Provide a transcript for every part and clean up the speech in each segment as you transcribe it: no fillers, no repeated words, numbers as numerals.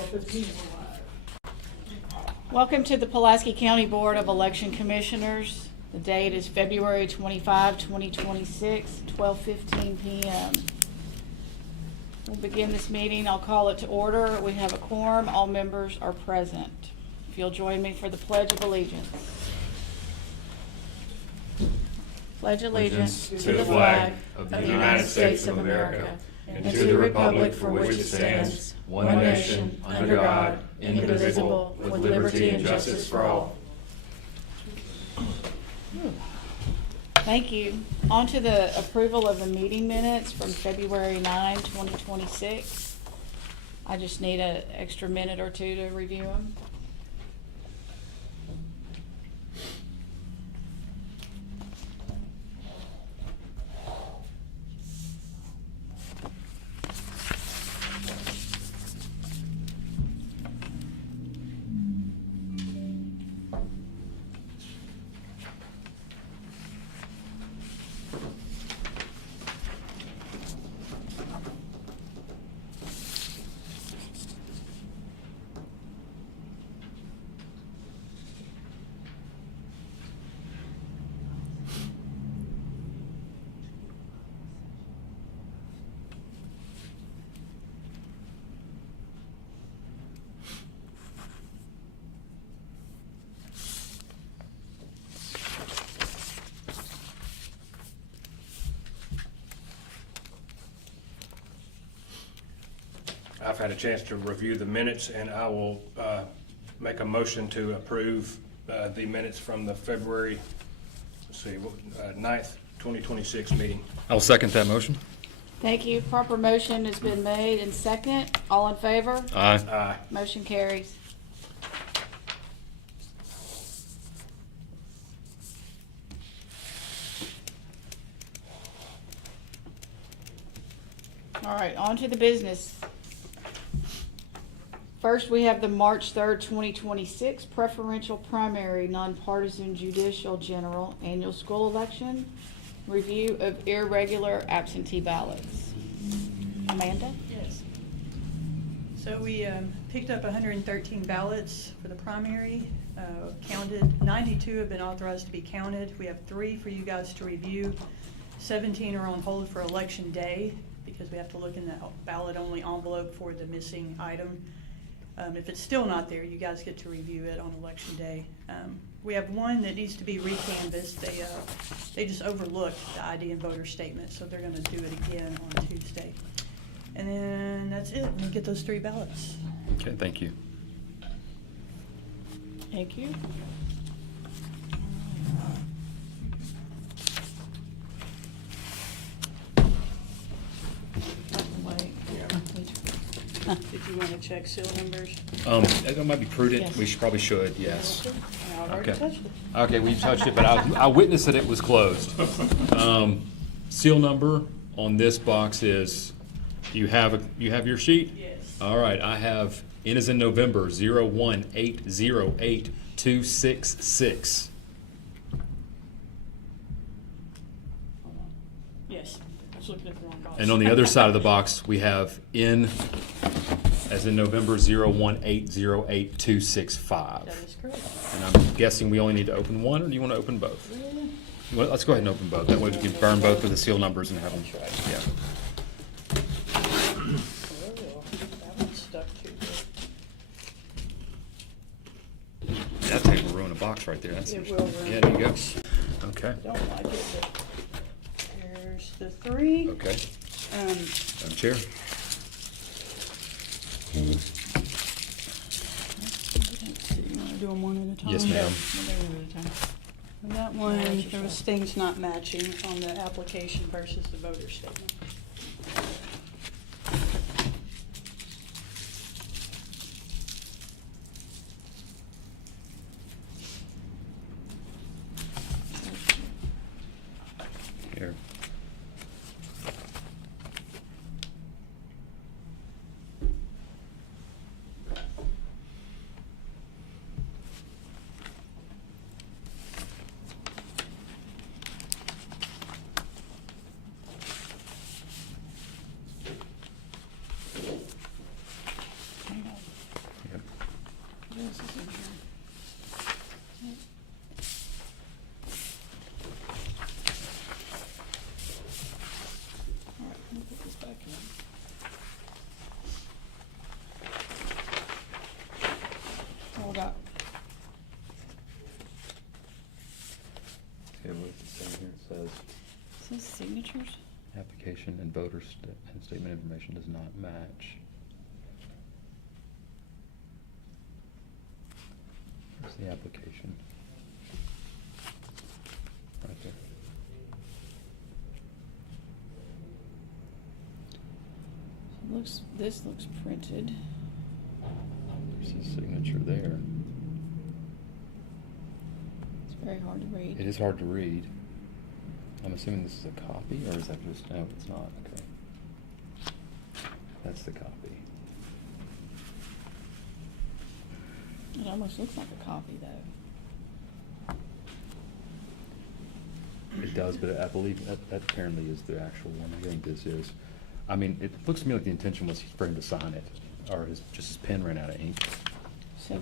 12:15. Welcome to the Pulaski County Board of Election Commissioners. The date is February 25, 2026, 12:15 p.m. We'll begin this meeting. I'll call it to order. We have a quorum. All members are present. If you'll join me for the Pledge of Allegiance. Pledge allegiance to the flag of the United States of America and to the republic for which it stands, one nation, under God, indivisible, with liberty and justice for all. Thank you. On to the approval of the meeting minutes from February 9, 2026. I just need an extra minute or two to review them. I've had a chance to review the minutes, and I will make a motion to approve the minutes from the February, 9th, 2026 meeting. I'll second that motion. Thank you. Proper motion has been made and second. All in favor? Aye. Aye. Motion carries. All right, on to the business. First, we have the March 3rd, 2026 preferential primary nonpartisan judicial general annual school election. Review of irregular absentee ballots. Amanda? Yes. So we picked up 113 ballots for the primary, counted. 92 have been authorized to be counted. We have 3 for you guys to review. 17 are on hold for election day because we have to look in the ballot-only envelope for the missing item. If it's still not there, you guys get to review it on election day. We have one that needs to be recanvassed. They just overlooked the ID and voter statement, so they're gonna do it again on Tuesday. And then that's it. We get those 3 ballots. Okay, thank you. Thank you. Did you want to check seal numbers? It might be prudent. Yes. We probably should, yes. I've already Okay. touched it. Okay, we've touched it, but I witnessed that it was closed. Seal number on this box is, you have your sheet? Yes. All right, I have N as in November, 018088266. Yes. I was looking at the wrong box. And on the other side of the box, we have N as in November, 018088265. That is correct. And I'm guessing we only need to open one, or do you want to open both? Well, let's go ahead and open both. That way we can burn both with the seal numbers and have them. Yeah. That one's stuck too. That tape will ruin a box right there. That's It will ruin Yeah, a there you go. box. Okay. Don't like it, but there's the 3. Okay. Um, Madam Chair. let's see, you wanna do them one at a time? Yes, ma'am. Yeah, we'll do them at a time. And that one, there was things not matching on the application versus the voter statement. Here. Says signatures? Application and voter and statement information does not match. Where's the application? Right there. This looks printed. There's his signature there. It's very hard to read. It is hard to read. I'm assuming this is a copy, or is that just, no, it's not, okay. That's the copy. It almost looks like a copy, though. It does, but I believe that apparently is the actual one. I think this is. I mean, it looks to me like the intention was for him to sign it, or just his pen ran out of ink. So,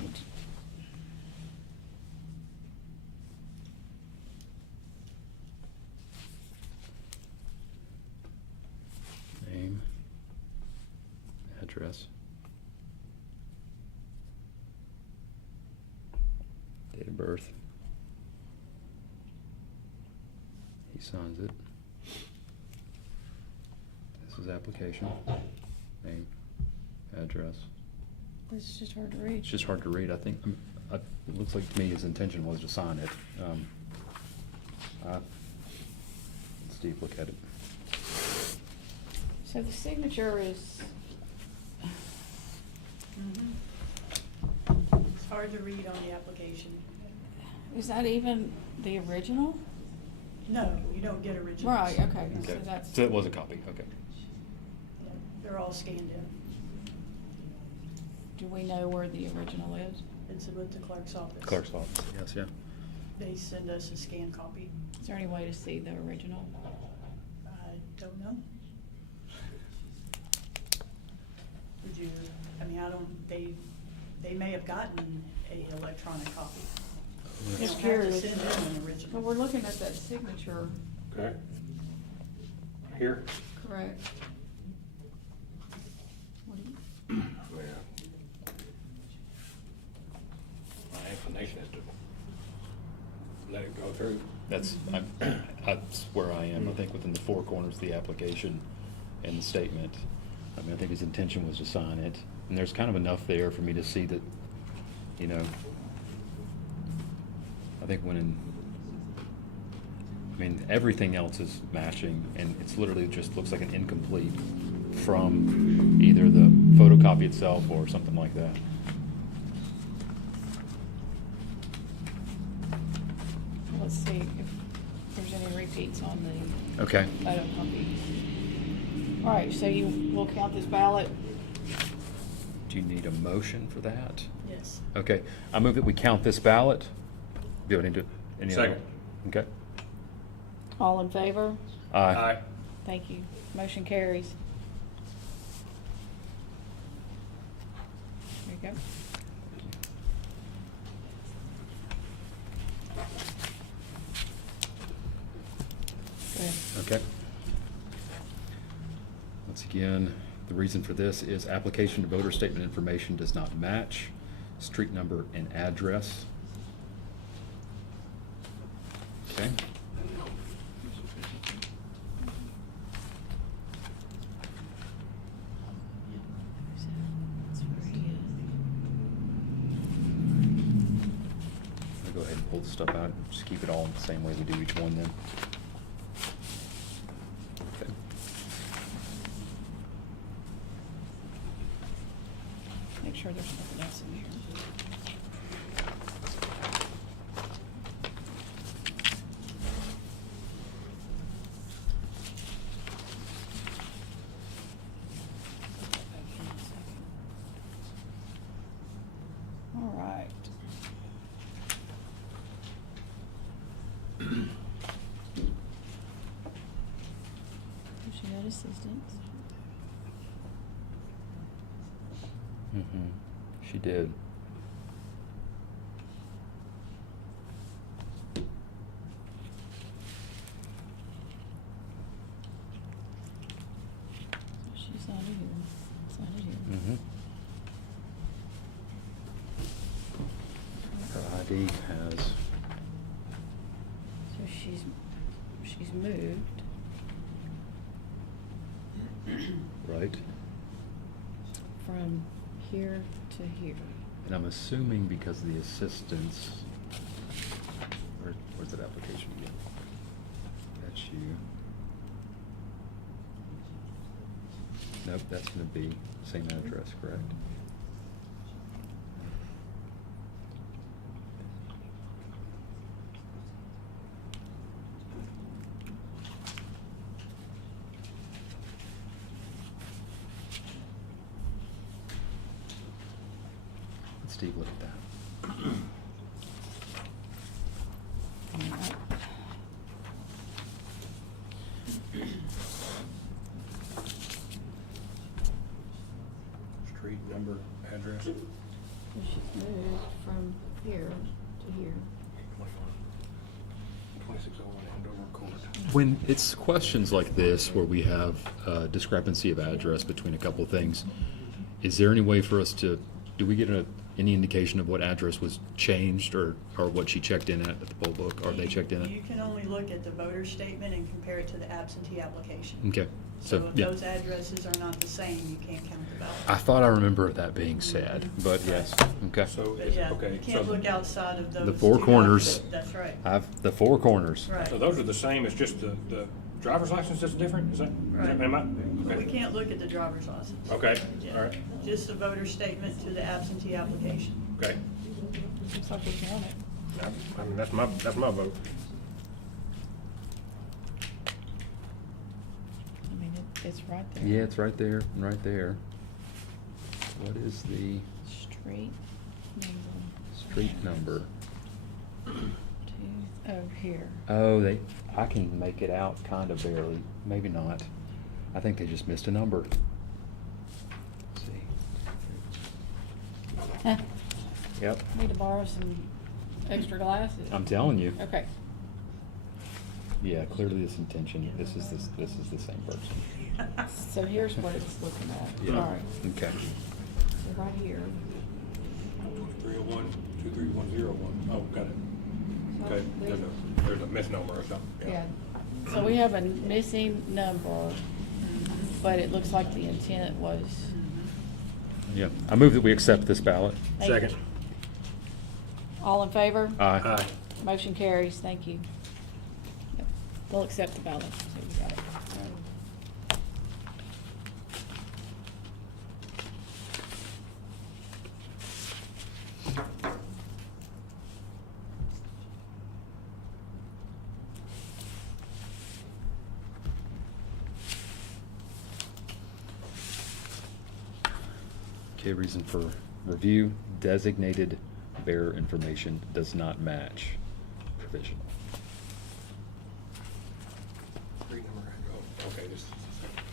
Name, address, date of birth. He signs it. This is application, name, address. this is just hard to read. It's just hard to read. I think, it looks like to me his intention was to sign it. Steve, look at it. So the signature is, It's hard to read on the application. is that even the original? No, you don't get originals. Right, okay, so Okay, that's. so it was a copy, okay. Yeah, they're all scanned in. Do we know where the original is? It's with the clerk's office. Clerk's office, yes, yeah. They send us a scanned copy. Is there any way to see the original? I don't know. Would you, I mean, I don't, they may have gotten a electronic copy. They Just don't have to curious. send in an original. But we're looking at that signature, Okay. Here? correct? What do you? Yeah. My inclination is to let it go through. That's where I am, I think, within the four corners of the application and the statement. I mean, I think his intention was to sign it, and there's kind of enough there for me to see that, you know, I think I mean, everything else is matching, and it's literally just looks like an incomplete from either the photocopy itself or something like that. Let's see if there's any repeats on the Okay. photocopy. All right, so you will count this ballot. Do you need a motion for that? Yes. Okay, I move that we count this ballot. Do I need to? Any other- Second. Okay. All in favor? Aye. Thank you. Motion carries. There you go. Go ahead. Okay. Once again, the reason for this is application to voter statement information does not match street number and address. Okay. That's where he is. I'll go ahead and pull the stuff out, just keep it all the same way we do each one then. Okay. Make sure there's nothing else in here. All right. She had assistance. Mm-hmm. She did. So she signed it here. Signed it here. Mm-hmm. Her ID has, So she's moved. from here to here. And I'm assuming because of the assistance, where's that application again? That's you. Nope, that's gonna be same address, correct? Let's Steve look at that. Street number, address. So she's moved from here to here. 2601 Andover Court. When it's questions like this where we have a discrepancy of address between a couple of things, is there any way for us to, do we get any indication of what address was changed or what she checked in at the poll book, or they checked in at? You can only look at the voter statement and compare it to the absentee application. Okay, So so, if yeah. those addresses are not the same, you can't count the ballot. I thought I remember that being said, but yes, okay. So, But yeah, okay. you can't so- look outside of those. The four two corners. documents. That's right. The four corners. Right. So those are the same, it's just the driver's license that's different, is that? Right. Am I? We Okay. can't look at the driver's license. Okay, Yeah. all right, Just the voter statement to the absentee application. okay. Looks like we count it. I mean, that's my vote. I mean, it's right there. Yeah, it's right there, right there. What is the Street number. street number? Oh, here. Oh, I can make it out kind of barely, maybe not. I think they just missed a number. Let's see. Huh. Yep, Need to borrow some extra glasses. I'm telling you. Okay. Yeah, clearly this intention, this is the same person. So here's what it's looking at. Yeah. All right. Okay. So right here. 301, 23101. Oh, got it. Okay, there's a misnomer or something. Yeah. So we have a missing number, but it looks like the intent was. Yeah, I move that we accept this ballot. Thank you. Second. All in favor? Aye. Aye. Motion carries. Thank you. Yep. We'll accept the ballot. So we got it. Okay, reason for review, designated bearer information does not match provisional. Street number, oh, okay, just a second.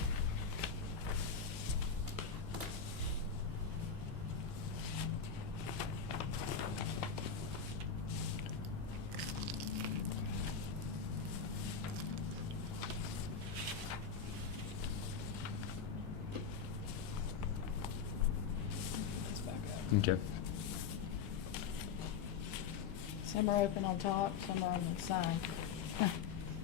Let's back up. Okay. Some are open on top, some are on the side.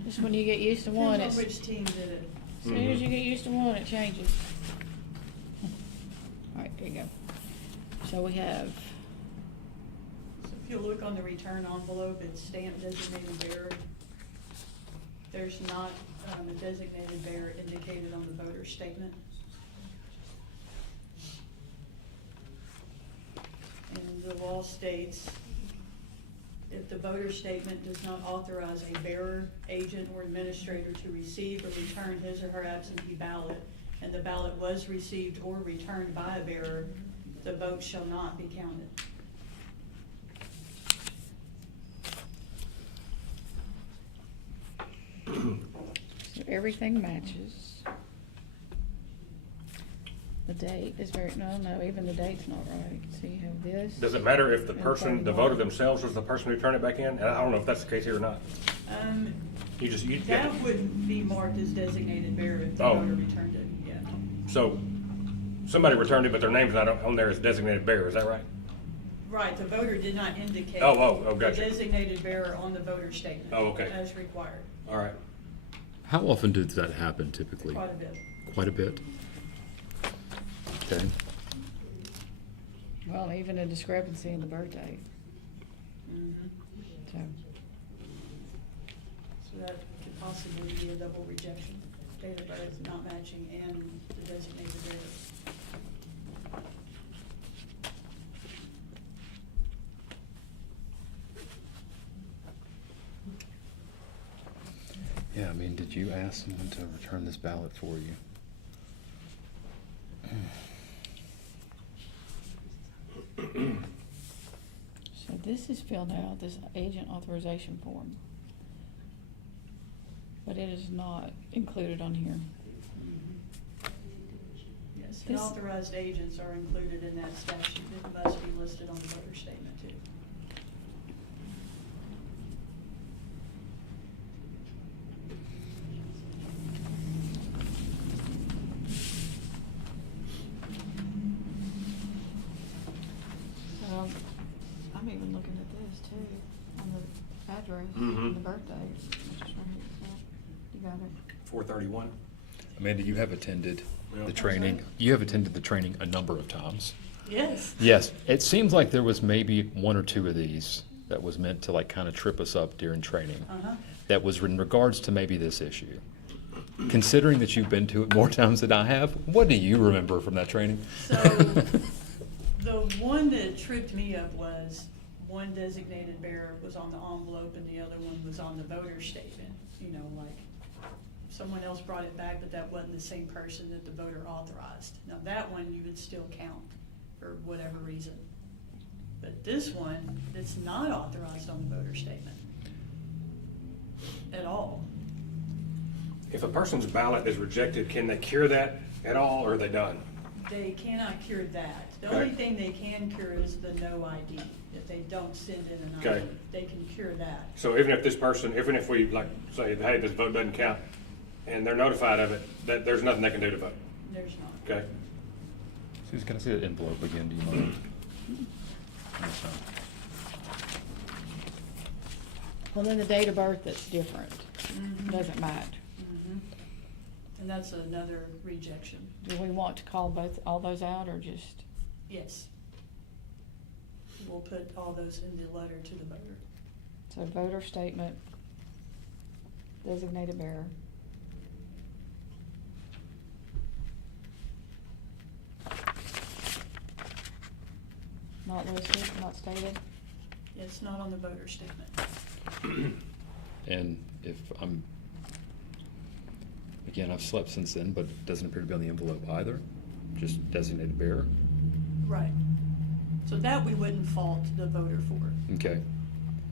Just when you get used to one, Depends it's, on which team did it. as soon as you get used to one, it changes. All right, here you go. So we have, So if you look on the return envelope, it's stamped designated bearer. There's not a designated bearer indicated on the voter statement. And the law states, if the voter statement does not authorize a bearer, agent, or administrator to receive or return his or her absentee ballot, and the ballot was received or returned by a bearer, the vote shall not be counted. so everything matches. The date is very, no, even the date's not right. So you have this. Does it matter if the and person, the 31. voter themselves was the person who turned it back in? And I don't know if that's the case here or not. You That wouldn't be marked as designated bearer if the Oh. voter returned it, yeah. So, somebody returned it, but their name's not on there as designated bearer, is that right? Right, the voter did not indicate. Oh, gotcha. The designated bearer on the voter statement. Oh, okay. As required, All right. How often does that happen typically? quite a bit. Quite a bit. Okay. Well, even a discrepancy in the birth date, Mhm. so. So that could possibly be a double rejection. Date of birth not matching and the designated bearer. Yeah, I mean, did you ask someone to return this ballot for you? So this is filled out, this agent authorization form. But it is not included on here. Yes, and This- authorized agents are included in that statute. It must be listed on the voter statement too. I'm even looking at this too, on the address, Mhm. and the birthday. It's just right here, so, you got it. 431. Amanda, you have attended Yeah. the training. You have attended the training a number of times. Yes. Yes, it seems like there was maybe one or two of these that was meant to like kind of trip us up during training. Uh-huh. That was in regards to maybe this issue. Considering that you've been to it more times than I have, what do you remember from that training? So, the one that tripped me up was one designated bearer was on the envelope and the other one was on the voter statement. You know, like, someone else brought it back, but that wasn't the same person that the voter authorized. Now, that one you would still count for whatever reason. But this one, it's not authorized on the voter statement at all. If a person's ballot is rejected, can they cure that at all, or are they done? They cannot cure that. The Okay. only thing they can cure is the no ID. If they don't send in an ID, Okay. they can cure that. So even if this person, even if we like say, hey, this vote doesn't count, and they're notified of it, that there's nothing they can do to vote, There's not. okay? Susan, can I see that envelope again? Do you mind? That's fine. Well, then the date of birth that's different, Mhm. doesn't match. Mhm. And that's another rejection. Do we want to call all those out, or just, Yes. We'll put all those in the letter to the voter. so voter statement, designated bearer. Not listed, not stated? It's not on the voter statement. And if I'm, again, I've slept since then, but it doesn't appear to be on the envelope either, just designated bearer. Right. So that we wouldn't fault the voter for. Okay.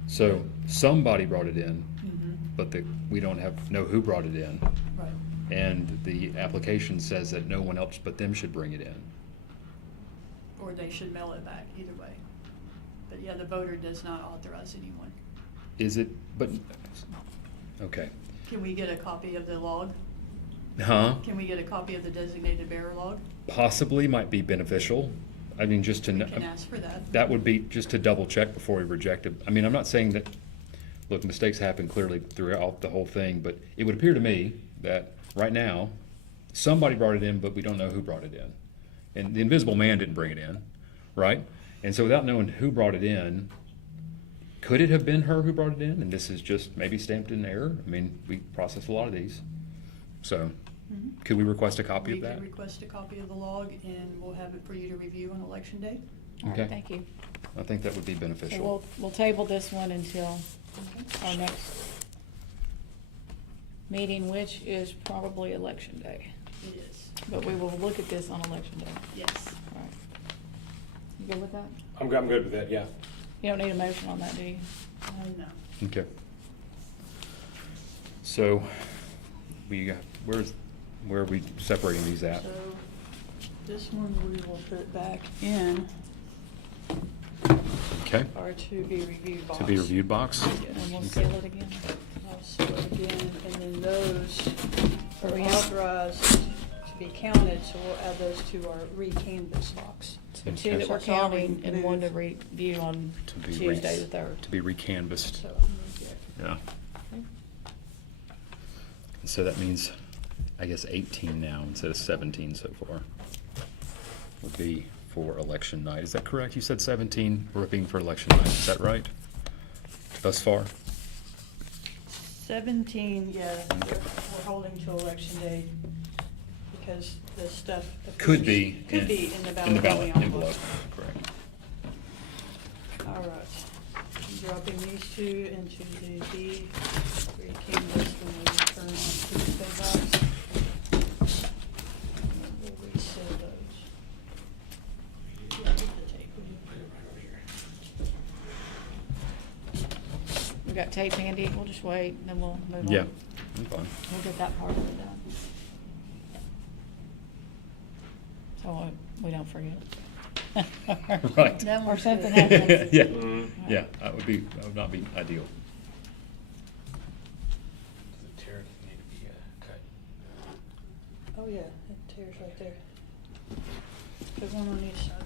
So somebody brought it in, Mhm. but we don't know who brought it in. Right. And the application says that no one else but them should bring it in. Or they should mail it back, either way. But yeah, the voter does not authorize anyone. Is it, but, okay. Can we get a copy of the log? Huh? Can we get a copy of the designated bearer log? Possibly might be beneficial. I mean, just to We know. can ask for that. That would be just to double check before we reject it. I mean, I'm not saying that, look, mistakes happen clearly throughout the whole thing, but it would appear to me that right now, somebody brought it in, but we don't know who brought it in. And the invisible man didn't bring it in, right? And so without knowing who brought it in, could it have been her who brought it in? And this is just maybe stamped in error? I mean, we process a lot of these. So, Mhm. could we request a copy We of that? can request a copy of the log, and we'll have it for you to review on election day. All Okay. right, thank you. I think that would be So beneficial. we'll table this one until our next meeting, which is probably election day. It is. But we will look at this on election day. Yes. All right. You good with that? I'm good with that, yeah. You don't need a motion on that, do you? No. Okay. So, where are we separating these at? So this one we will put back in Okay, our to be reviewed box. to be reviewed box? And we'll Okay. seal it again. I'll seal it again, and then those Or are we have- authorized to be counted, so we'll add those to our re-canvas box. So two that we're Okay. So I'll counting and one to remove- review on To be Tuesday the 3rd. To be recanvassed, So I'll move it. yeah. So that means, I guess, 18 now instead of 17 so far. Would be for election night. Is that correct? You said 17 were being for election night. Is that right? Thus far? 17, yeah, we're holding to election day because the stuff. Could be. Could be in the ballot. envelope. Correct. All right. I'm dropping these two into the Green King list when we return on Tuesday box. And we'll reset those. Yeah, get the tape. We need to put it right over here. We got tape handy, we'll just wait, and then we'll move on. Yeah, I'm fine. We'll get that part of it done. So we don't forget. Right. Or something happens. Yeah, Mhm. yeah, that would not be ideal. The tear need to be cut. Oh, yeah, that tear's right there. There's one on each side.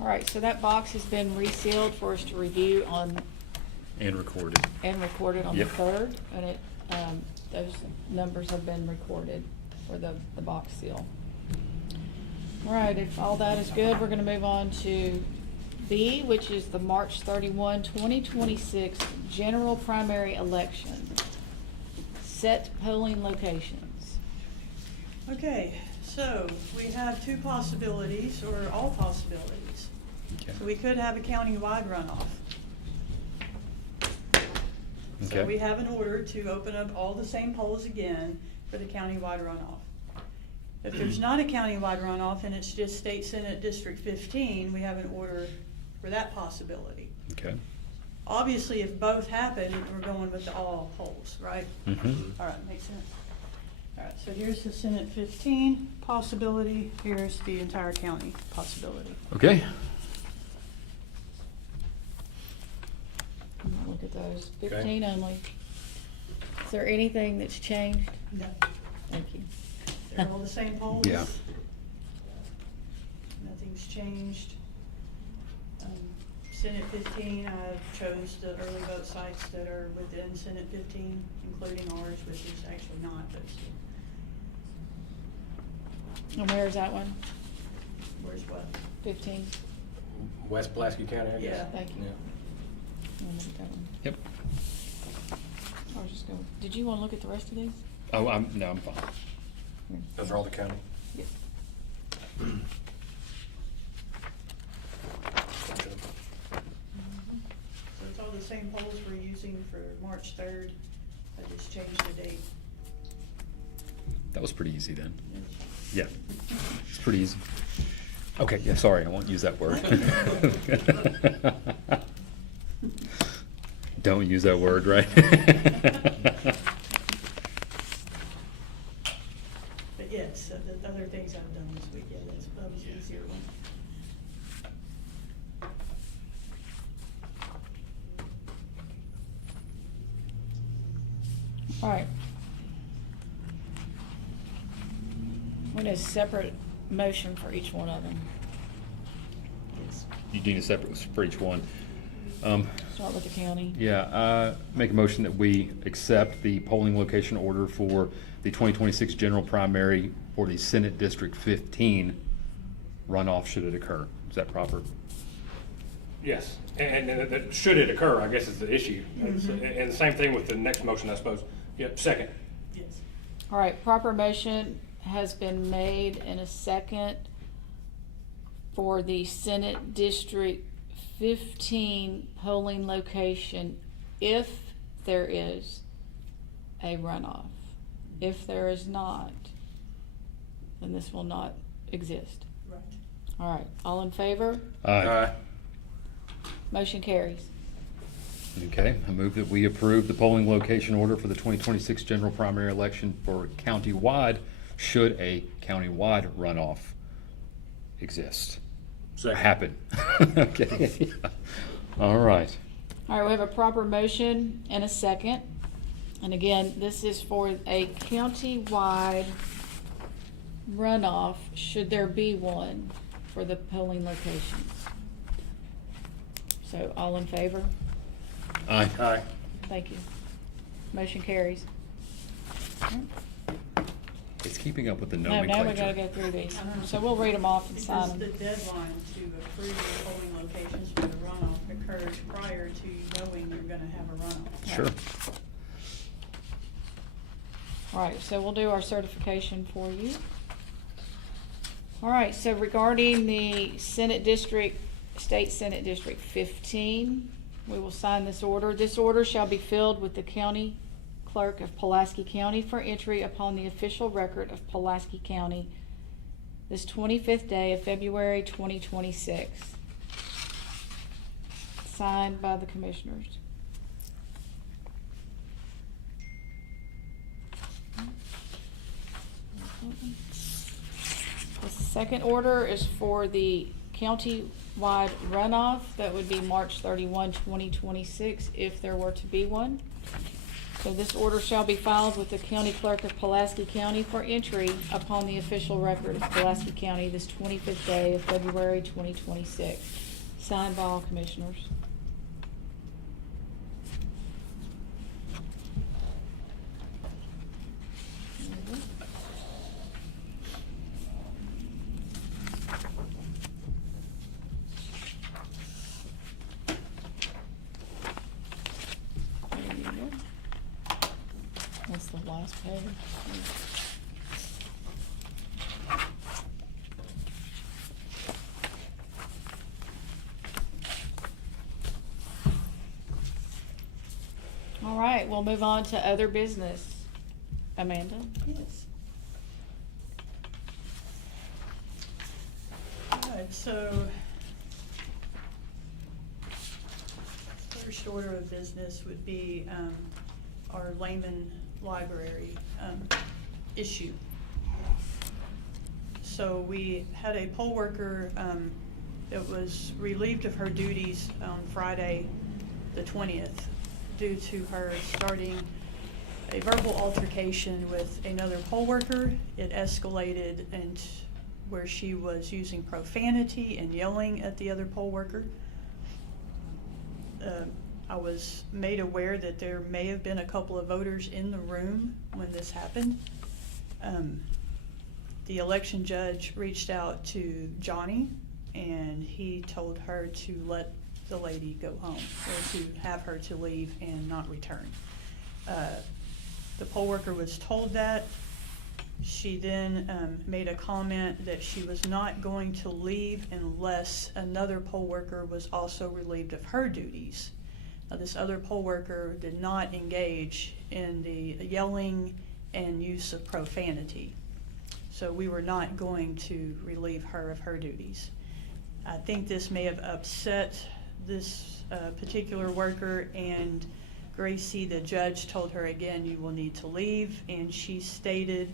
All right, so that box has been resealed for us to review on, And recorded. and recorded on the Yep. 3rd, and it, those numbers have been recorded for the box seal. All right, if all that is good, we're gonna move on to B, which is the March 31, 2026 general primary election. Set polling locations. Okay, so we have two possibilities, or all possibilities. Okay. So we could have a countywide runoff. So Okay. we have an order to open up all the same polls again for the countywide runoff. If there's not a countywide runoff and it's just State Senate District 15, we have an order for that possibility. Okay. Obviously, if both happen, we're going with the all polls, right? Mm-hmm. All right, makes sense. All right, so here's the Senate 15 possibility, here's the entire county possibility. Okay. I'm gonna look at those, Okay. 15 only. Is there anything that's changed? No, Thank you. they're all the same polls. Yeah. Nothing's changed. Senate 15, I chose the early vote sites that are within Senate 15, including ours, which is actually not, but still. And where is that one? Where's what? 15? West Pulaski County, I guess. Yeah. Thank you. Yeah. I'm gonna look at that one. Yep. I was just going, did you wanna look at the rest of these? Oh, I'm fine. Here. Those are all the county. Yes. So it's all the same polls we're using for March 3rd. I just changed the date. That was pretty easy then. Yeah, it's pretty easy. Okay, yeah, sorry, I won't use that word. Don't use that word, right? But yes, so the other things I've done this week, yeah, that was the easier one. All right. We need a separate motion for each one of them. Yes. You need a separate for each one. Start with the county. Yeah, make a motion that we accept the polling location order for the 2026 general primary for the Senate District 15 runoff should it occur. Is that proper? Yes, and that, should it occur, I guess is the issue. And the same thing with the next motion, I suppose. Yep, second. Yes. All right, proper motion has been made in a second for the Senate District 15 polling location if there is a runoff. If there is not, then this will not exist. Right. All right, all in favor? Aye. Motion carries. Okay, I move that we approve the polling location order for the 2026 general primary election for countywide, should a countywide runoff exist. Second. happen. Okay. All right. All right, we have a proper motion and a second. And again, this is for a county-wide runoff, should there be one, for the polling locations. So, all in favor? Aye. Aye. Thank you. Motion carries. It's keeping up with the No, nomenclature. now we gotta go through these. So we'll read them off and sign Because the them. deadline to approve the polling locations for the runoff occurs prior to knowing you're gonna have a runoff. Sure. All right, so we'll do our certification for you. All right, so regarding the Senate District, State Senate District 15, we will sign this order. This order shall be filled with the county clerk of Pulaski County for entry upon the official record of Pulaski County this 25th day of February 2026. Signed by the commissioners. The second order is for the county-wide runoff. That would be March 31, 2026, if there were to be one. So this order shall be filed with the county clerk of Pulaski County for entry upon the official record of Pulaski County this 25th day of February 2026. Signed by all commissioners. There you go. That's the last page. All right, we'll move on to other business. Amanda? Yes. Alright, so first order of business would be our Lehman Library issue. So we had a poll worker that was relieved of her duties on Friday, the 20th, due to her starting a verbal altercation with another poll worker. It escalated and where she was using profanity and yelling at the other poll worker. I was made aware that there may have been a couple of voters in the room when this happened. The election judge reached out to Johnny and he told her to let the lady go home, or to have her to leave and not return. The poll worker was told that. She then made a comment that she was not going to leave unless another poll worker was also relieved of her duties. Now, this other poll worker did not engage in the yelling and use of profanity. So we were not going to relieve her of her duties. I think this may have upset this particular worker, and Gracie, the judge, told her again, you will need to leave, and she stated,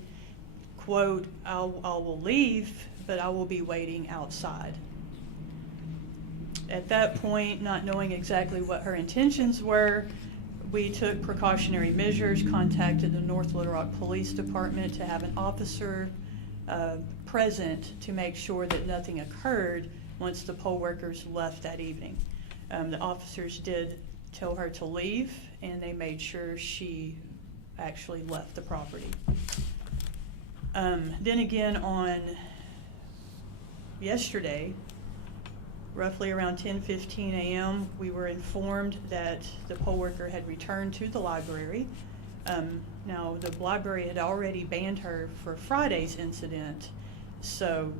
quote, I will leave, but I will be waiting outside. At that point, not knowing exactly what her intentions were, we took precautionary measures, contacted the North Little Rock Police Department to have an officer present to make sure that nothing occurred once the poll workers left that evening. The officers did tell her to leave, and they made sure she actually left the property. Then again, on yesterday, roughly around 10:15 a.m., we were informed that the poll worker had returned to the library. Now, the library had already banned her for Friday's incident, so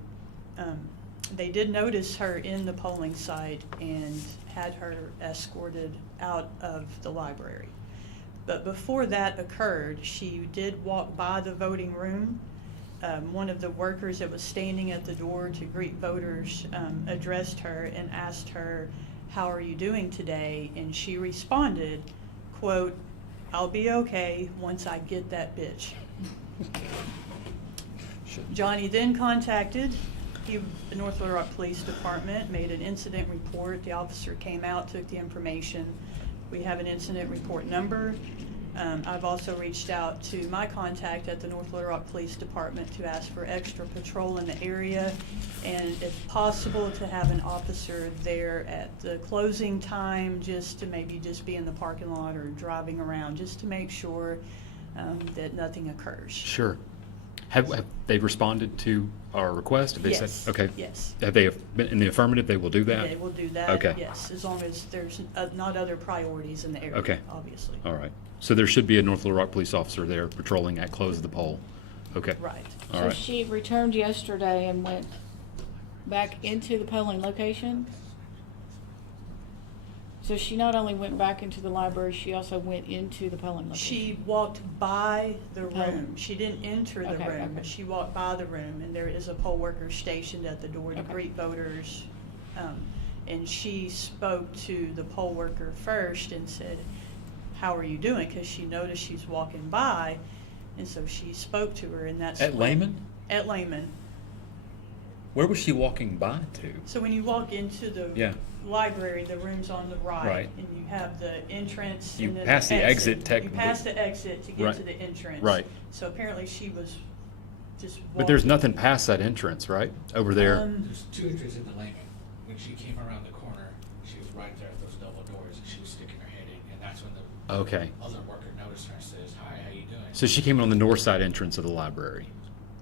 they did notice her in the polling site and had her escorted out of the library. But before that occurred, she did walk by the voting room. One of the workers that was standing at the door to greet voters addressed her and asked her, how are you doing today? And she responded, quote, I'll be okay once I get that bitch. Johnny then contacted The North Little Rock Police Department made an incident report. The officer came out, took the information. We have an incident report number. I've also reached out to my contact at the North Little Rock Police Department to ask for extra patrol in the area, and if possible, to have an officer there at the closing time, just to maybe just be in the parking lot or driving around, just to make sure that nothing occurs. Sure. Have they responded to our request? Have they Yes. said, okay. Yes. Have they been in the affirmative? They will do that? They will do that. Okay. Yes, as long as there's not other priorities in the area. Okay. Obviously. All right. So there should be a North Little Rock police officer there patrolling at close of the poll. Okay. Right. All So right. she returned yesterday and went back into the polling location? So she not only went back into the library, she also went into the polling location? She walked by the Oh. room. She didn't enter the Okay, room, okay. but she walked by the room, and there is a poll worker stationed at the door to Okay. greet voters. And she spoke to the poll worker first and said, "How are you doing?" Because she noticed she's walking by, and so she spoke to her, and that's At when- Lehman? At Lehman. Where was she walking by to? So when you walk into the Yeah. library, the room's on the right, Right. and you have the entrance. You and then pass the exit technically. You pass the exit to get Right. to the entrance. Right. So apparently she was just walking. But there's nothing past that entrance, right? Over there? There's two entrances into Lehman. When she came around the corner, she was right there at those double doors, and she was sticking her head in, and that's when the Okay. other worker noticed her and says, "Hi, how you doing?" So she came in on the north side entrance of the library.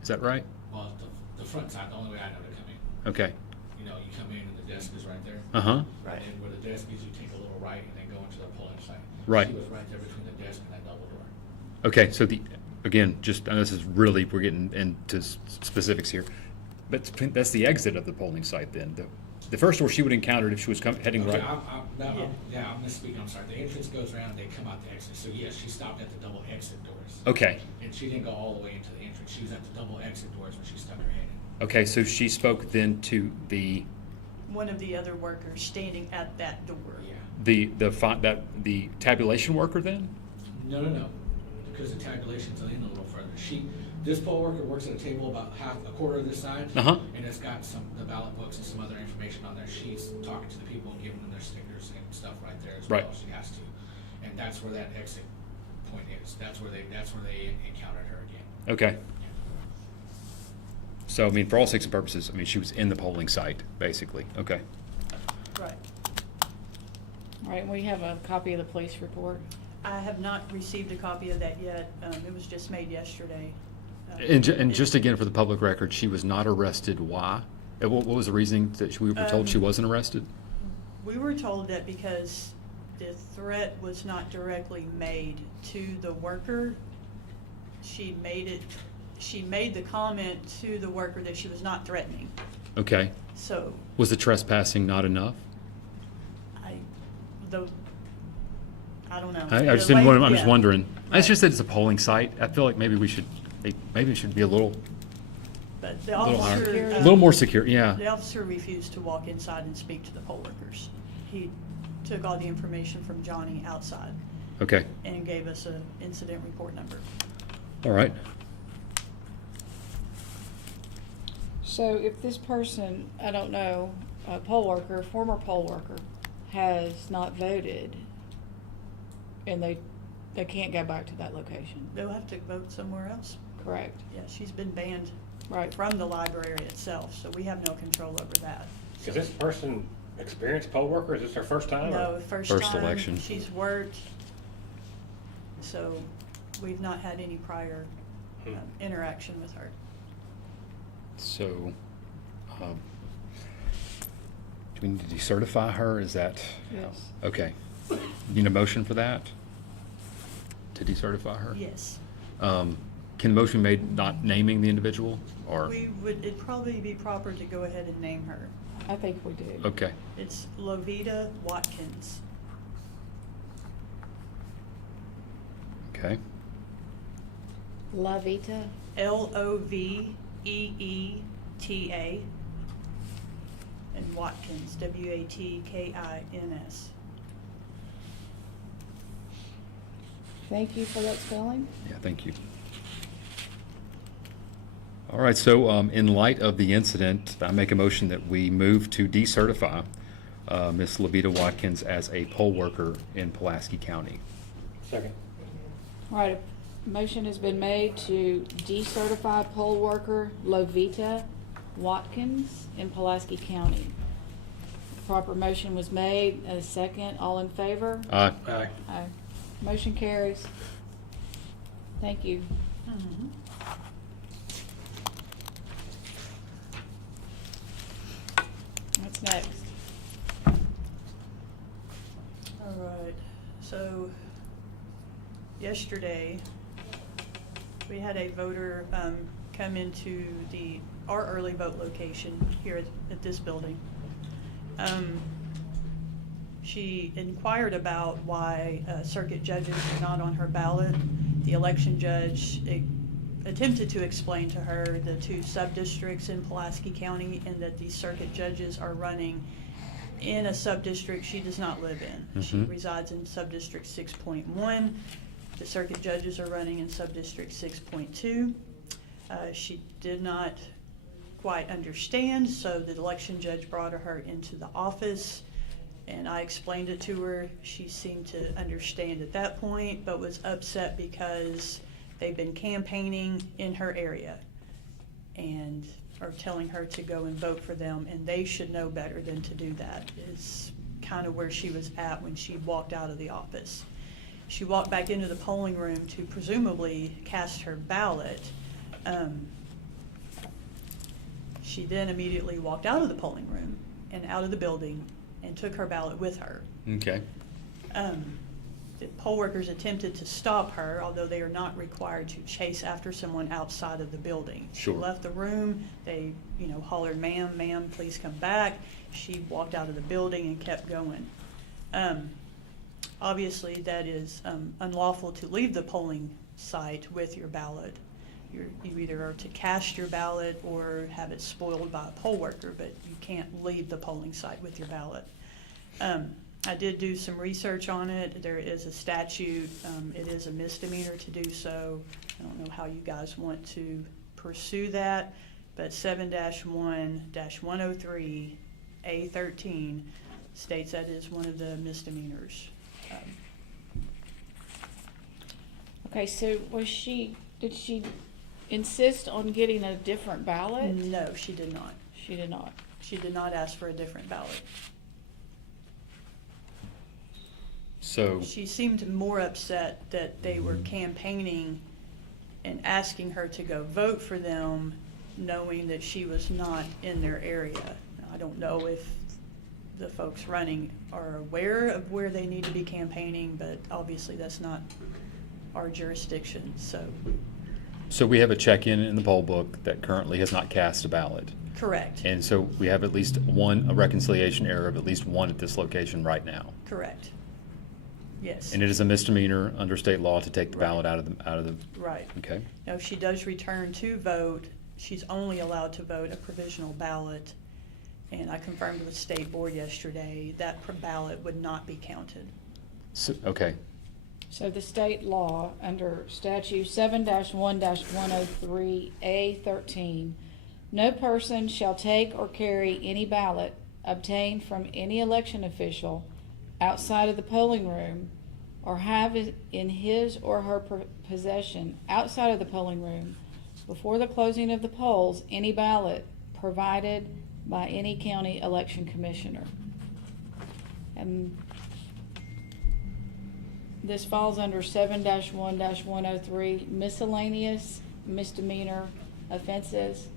Is that right? Well, the front side, the only way I know to come in. Okay. You know, you come in and the desk is right there. Uh-huh. Right. And then where the desk is, you take a little right and then go into the polling site. Right. She was right there between the desk and that double door. Okay, so again, and this is really, we're getting into specifics here. But that's the exit of the polling site then. The first door she would encounter if she was heading Okay, right. I'm misspeaking, I'm sorry. The entrance goes around, they come out the exit. So yes, she stopped at the double exit doors. Okay. And she didn't go all the way into the entrance. She was at the double exit doors when she stuck her head in. Okay, so she spoke then to the One of the other workers standing at that door. Yeah. the tabulation worker then? No, because the tabulation's in a little further. This poll worker works at a table about a quarter of this side. Uh-huh. And it's got the ballot books and some other information on there. She's talking to the people and giving them their stickers and stuff right there as well. Right. She has to. And that's where that exit point is. That's where they encountered her again. Okay. So, I mean, for all intents and purposes, I mean, she was in the polling site, basically. Okay. Right. All right, we have a copy of the police report. I have not received a copy of that yet. It was just made yesterday. And just again, for the public record, she was not arrested. Why? What was the reasoning that we were told she wasn't arrested? We were told that because the threat was not directly made to the worker, she made the comment to the worker that she was not threatening. Okay. So Was the trespassing not enough? I don't know. I just The didn't way- want, I'm just yeah. wondering. It's Right. just that it's a polling site. I feel like maybe it should be a little But the little higher. officer. A little more secure, yeah. The officer refused to walk inside and speak to the poll workers. He took all the information from Johnny outside Okay. and gave us an incident report number. All right. So if this person, I don't know, a poll worker, former poll worker, has not voted, and they can't go back to that location, They'll have to vote somewhere else. correct? Yeah, she's been banned Right. from the library itself, so we have no control over that. Is this person experienced poll worker? Is this her first time? or- No, first First time. election. She's worked, so we've not had any prior interaction with her. So, do we need to decertify her? Is that? Yes. Okay. Need a motion for that? To decertify her? Yes. Can the motion be made not naming the individual, or? It'd probably be proper to go ahead and name her. I think we do. Okay. It's Lovita Watkins. Okay. La Vita, Loveeeta. And Watkins, Watkins. thank you for that spelling. Yeah, thank you. All right, so in light of the incident, I make a motion that we move to decertify Ms. Levita Watkins as a poll worker in Pulaski County. Second. All right, a motion has been made to decertify poll worker Lovita Watkins in Pulaski County. Proper motion was made, a second, all in favor? Aye. Aye. Aye. Motion carries. Thank you. Mhm. What's next? All right, so yesterday, we had a voter come into our early vote location here at this building. She inquired about why circuit judges are not on her ballot. The election judge attempted to explain to her the 2 sub-districts in Pulaski County and that these circuit judges are running in a sub-district she does not live in. She Mhm. resides in sub-district 6.1. The circuit judges are running in sub-district 6.2. She did not quite understand, so the election judge brought her into the office, and I explained it to her. She seemed to understand at that point, but was upset because they've been campaigning in her area and are telling her to go and vote for them, and they should know better than to do that, is kind of where she was at when she walked out of the office. She walked back into the polling room to presumably cast her ballot. She then immediately walked out of the polling room and out of the building and took her ballot with her. Okay. The poll workers attempted to stop her, although they are not required to chase after someone outside of the building. Sure. She left the room. They, hollered, "Ma'am, ma'am, please come back." She walked out of the building and kept going. Obviously, that is unlawful to leave the polling site with your ballot. You either are to cast your ballot or have it spoiled by a poll worker, but you can't leave the polling site with your ballot. I did do some research on it. There is a statute. It is a misdemeanor to do so. I don't know how you guys want to pursue that, but 7-1-103A13 states that is one of the misdemeanors. Okay, so did she insist on getting a different ballot? No, she did not. She did not. She did not ask for a different ballot. So, She seemed more upset that they were campaigning and asking her to go vote for them, knowing that she was not in their area. I don't know if the folks running are aware of where they need to be campaigning, but obviously that's not our jurisdiction, so. so we have a check-in in the poll book that currently has not cast a ballot. Correct, And so we have at least a reconciliation error of at least one at this location right now. correct. Yes. And it is a misdemeanor under state law to take the ballot out of the, Right. okay? Now, if she does return to vote, she's only allowed to vote a provisional ballot. And I confirmed with the state board yesterday that ballot would not be counted. So, okay. So the state law under statute 7-1-103A13, no person shall take or carry any ballot obtained from any election official outside of the polling room or have it in his or her possession outside of the polling room before the closing of the polls any ballot provided by any county election commissioner. And this falls under 7-1-103 miscellaneous misdemeanor offenses,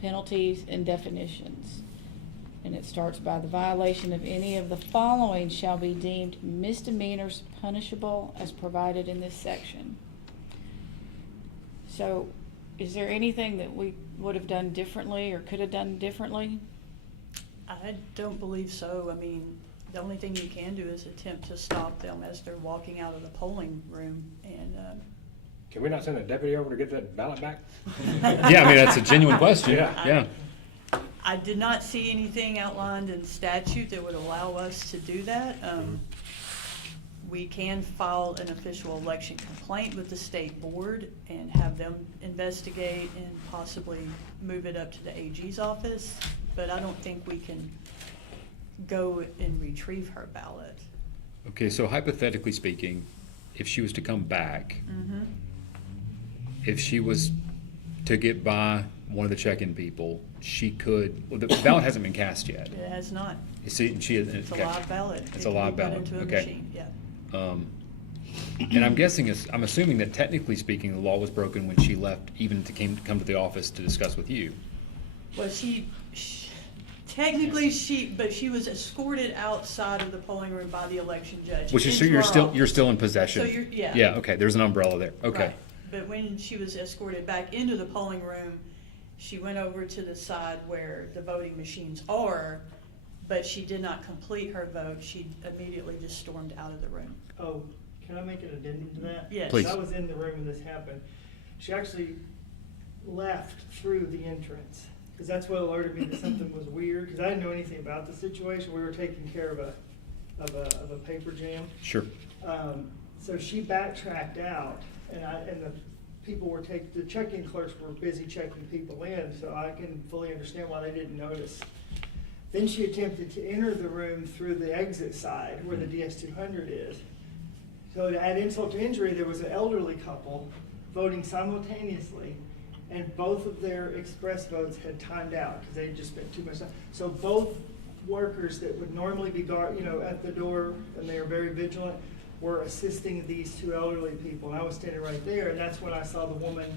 penalties, and definitions. And it starts by the violation of any of the following shall be deemed misdemeanors punishable as provided in this section. So is there anything that we would have done differently or could have done differently? I don't believe so. I mean, the only thing you can do is attempt to stop them as they're walking out of the polling room and, Can we not send a deputy over to get that ballot back? Yeah, I mean, that's a genuine question. Yeah. Yeah. I did not see anything outlined in statute that would allow us to do that. We can file an official election complaint with the state board and have them investigate and possibly move it up to the AG's office, but I don't think we can go and retrieve her ballot. Okay, so hypothetically speaking, if she was to come back, Mm-hmm. if she was to get by one of the check-in people, she could, well, the ballot hasn't been cast yet. It has not. You see, and she, It's a live ballot. It's It a can be live put ballot, into a okay. machine, yeah. And I'm guessing, I'm assuming that technically speaking, the law was broken when she left, even to come to the office to discuss with you. Well, technically but she was escorted outside of the polling room by the election judge. Which is, so into our you're office. still in possession? So you're, yeah. Yeah, okay, there's an umbrella there, okay. Right. But when she was escorted back into the polling room, she went over to the side where the voting machines are, but she did not complete her vote. She immediately just stormed out of the room. Oh, can I make an addendum to that? Yes. Please. I was in the room when this happened. She actually left through the entrance, because that's what alerted me that something was weird, because I didn't know anything about the situation. We were taking care of a paper jam. Sure. So she backtracked out, and the people were the check-in clerks were busy checking people in, so I can fully understand why they didn't notice. Then she attempted to enter the room through the exit side where the DS200 is. So to add insult to injury, there was an elderly couple voting simultaneously, and both of their express votes had timed out because they had just spent too much time. So both workers that would normally be at the door, and they are very vigilant, were assisting these two elderly people. And I was standing right there, and that's when I saw the woman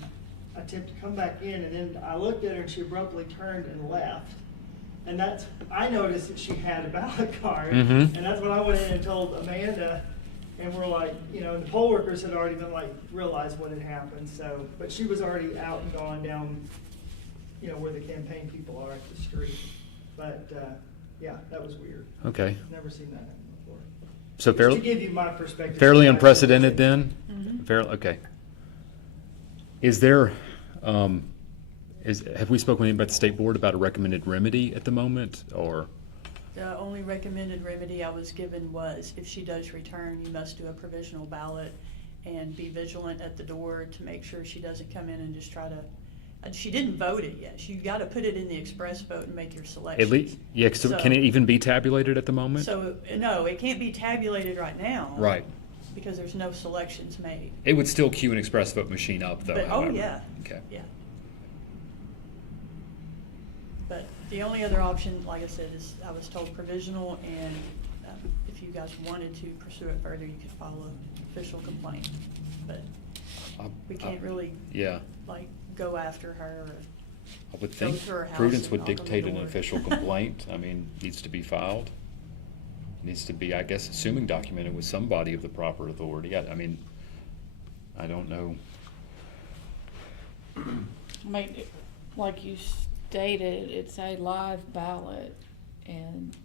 attempt to come back in, and then I looked at her, and she abruptly turned and left. And I noticed that she had a ballot card, Mhm. and that's when I went in and told Amanda, and we're like, the poll workers had already been realized what had happened, so, but she was already out and gone down, where the campaign people are at the street. But, yeah, that was weird. Okay, Never seen that happen before. so Just fairly. to give you my perspective. Fairly unprecedented then? Mhm. Fairly, okay. Is there, have we spoken about the state board about a recommended remedy at the moment, or? The only recommended remedy I was given was if she does return, you must do a provisional ballot and be vigilant at the door to make sure she doesn't come in and just try to, she didn't vote it yet. You gotta put it in the express vote and make your selection. At least, yeah, so can it even be tabulated at the moment? So, no, it can't be tabulated right now. Right. Because there's no selections made. It would still queue an express vote machine up though, But, oh, however. yeah. Okay. Yeah. But the only other option, like I said, is I was told provisional, and if you guys wanted to pursue it further, you could file an official complaint. But we can't really, Yeah, go after her. I would Go think to her house prudence and would knock on the dictate an door. official complaint. I mean, needs to be filed. Needs to be, I guess, assuming documented with somebody of the proper authority. I mean, I don't know. I mean, like you stated, it's a live ballot, and,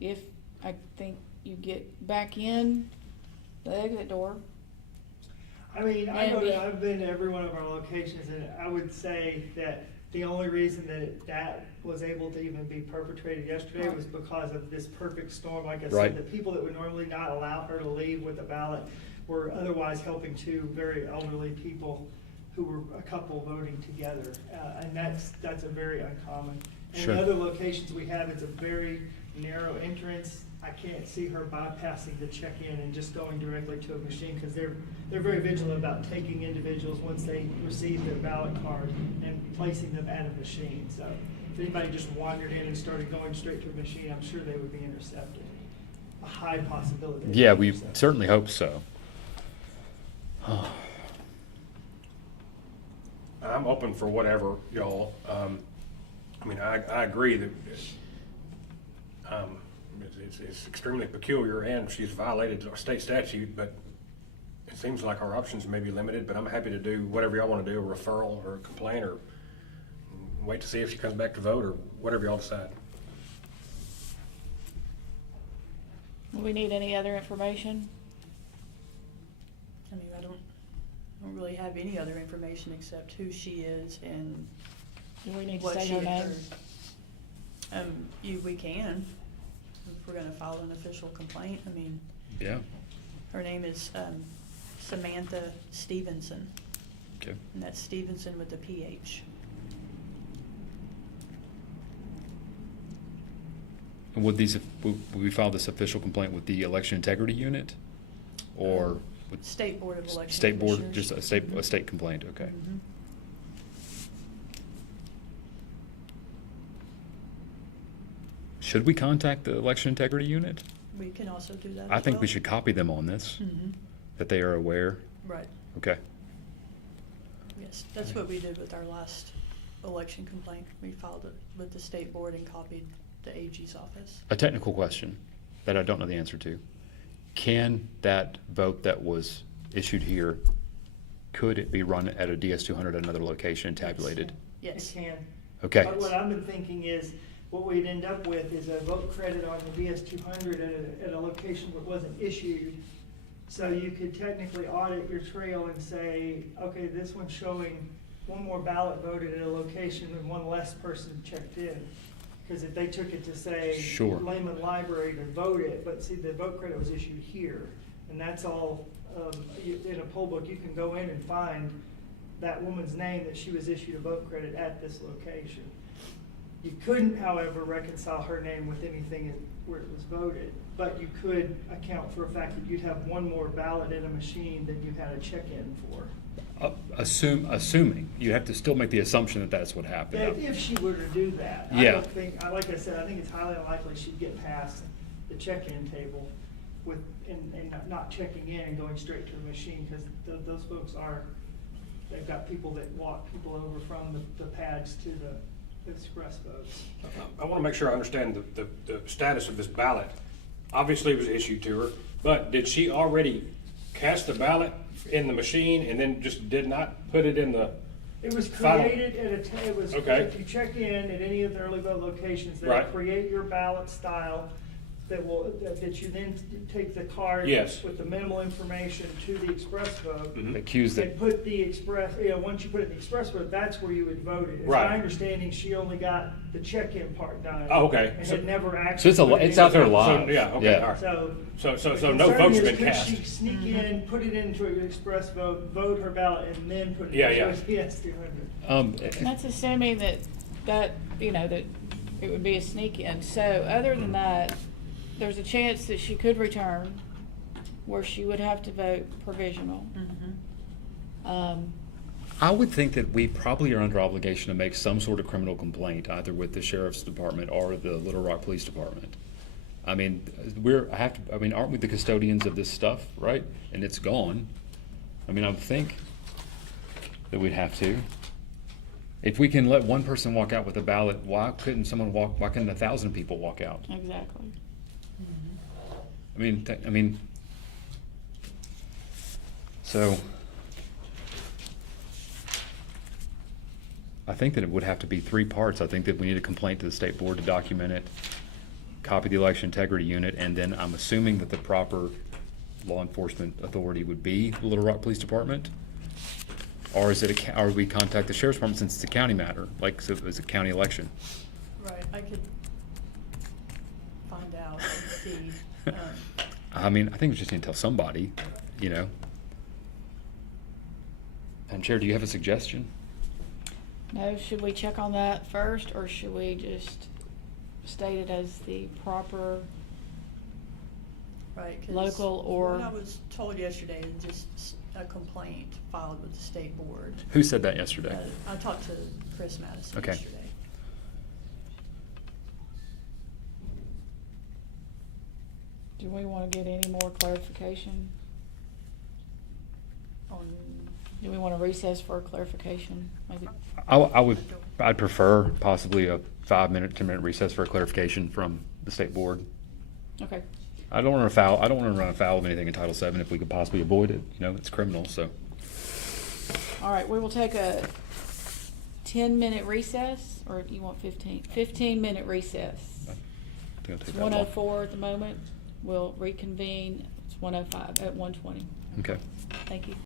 if I think you get back in the exit door, I mean, And I've been to every one of our locations, and I would say that the only reason that was able to even be perpetrated yesterday was because of this perfect storm. Like I Right. said, the people that would normally not allow her to leave with a ballot were otherwise helping two very elderly people who were a couple voting together, and that's a very uncommon. And Sure. the other locations we have, it's a very narrow entrance. I can't see her bypassing the check-in and just going directly to a machine, because they're very vigilant about taking individuals once they receive their ballot card and placing them at a machine. So if anybody just wandered in and started going straight to a machine, I'm sure they would be intercepted. A high possibility. they'd be Yeah, we intercepted. certainly hope so. I'm open for whatever, y'all. I mean, I agree that it's extremely peculiar, and she's violated our state statute, but it seems like our options may be limited, but I'm happy to do whatever y'all want to do, a referral or a complaint, or wait to see if she comes back to vote, or whatever y'all decide. do we need any other information? I mean, I don't really have any other information except who she is and Do we need to what say she her name? occurred. We can, if we're gonna file an official complaint, I mean, Yeah. Her name is Samantha Stevenson, Okay. and that's Stevenson with a PH. And would we file this official complaint with the election integrity unit? Or with State Board of Election state board, Commissioners. just a state complaint, okay. Mhm. Should we contact the election integrity unit? We can also do that I as think we well. should copy them on this, Mhm. that they are aware. Right, Okay. yes, that's what we did with our last election complaint. We filed it with the state board and copied the AG's office. A technical question that I don't know the answer to. Can that vote that was issued here, could it be run at a DS200 at another location and tabulated? Yes. It can. Okay. But what I've been thinking is, what we'd end up with is a vote credit on the DS200 at a location that wasn't issued. So you could technically audit your trail and say, okay, this one's showing one more ballot voted at a location and one less person checked in. Because if they took it to say Sure. Lehman Library to vote it, but see, the vote credit was issued here. And that's all, in a poll book, you can go in and find that woman's name that she was issued a vote credit at this location. You couldn't, however, reconcile her name with anything where it was voted, but you could account for a fact that you'd have one more ballot in a machine than you had a check-in for. Assuming, you have to still make the assumption that that's what happened. If she were to do that. I Yeah. don't think, like I said, I think it's highly unlikely she'd get past the check-in table and not checking in and going straight to the machine, because those folks they've got people that walk people over from the pads to the express votes. I want to make sure I understand the status of this ballot. Obviously, it was issued to her, but did she already cast the ballot in the machine and then just did not put it in the? It was Final. created it was, Okay. if you check in at any of the early vote locations, they'll Right. create your ballot style that you then take the card Yes. with the minimal information to the express vote. Mhm. Accused And that, put the express, once you put it in the express vote, that's where you would vote it. It's Right. my understanding she only got the check-in part done. Oh, okay. And So- had never so actually. it's put it it's in. out there So, live. yeah, okay, all right. So. So the no concern votes is, have been cast. could she sneak in, put it into an express vote her ballot, and then put it Yeah, into yeah. a DS200? And that's assuming that it would be a sneak-in. So other than that, there's a chance that she could return, where she would have to vote provisional. Mhm. I would think that we probably are under obligation to make some sort of criminal complaint, either with the sheriff's department or the Little Rock Police Department. I mean, aren't we the custodians of this stuff, right? And it's gone. I mean, I would think that we'd have to. If we can let one person walk out with a ballot, why couldn't 1,000 people walk out? Exactly. So I think that it would have to be three parts. I think that we need a complaint to the state board to document it, copy the election integrity unit, and then I'm assuming that the proper law enforcement authority would be the Little Rock Police Department? Or is it or we contact the sheriff's department since it's a county matter, like so it's a county election? Right, I could find out and see. I mean, I think we just need to tell somebody, And Chair, do you have a suggestion? No, should we check on that first, or should we just state it as the proper? Right, 'cause Local or- what I was told yesterday is just a complaint filed with the state board. Who said that yesterday? I talked to Chris Madison Okay. yesterday. Do we want to get any more clarification? Do we want to recess for clarification? Maybe. I'd prefer possibly a 5-minute, 10-minute recess for a clarification from the state board. Okay. I don't want to run afoul of anything in Title VII if we could possibly avoid it. It's criminal, so. All right, we will take a 10-minute recess, or you want 15? 15-minute recess. I think it'll take It's that long. 1:04 at the moment. We'll reconvene. It's 1:05 at 1:20. Okay. Thank you.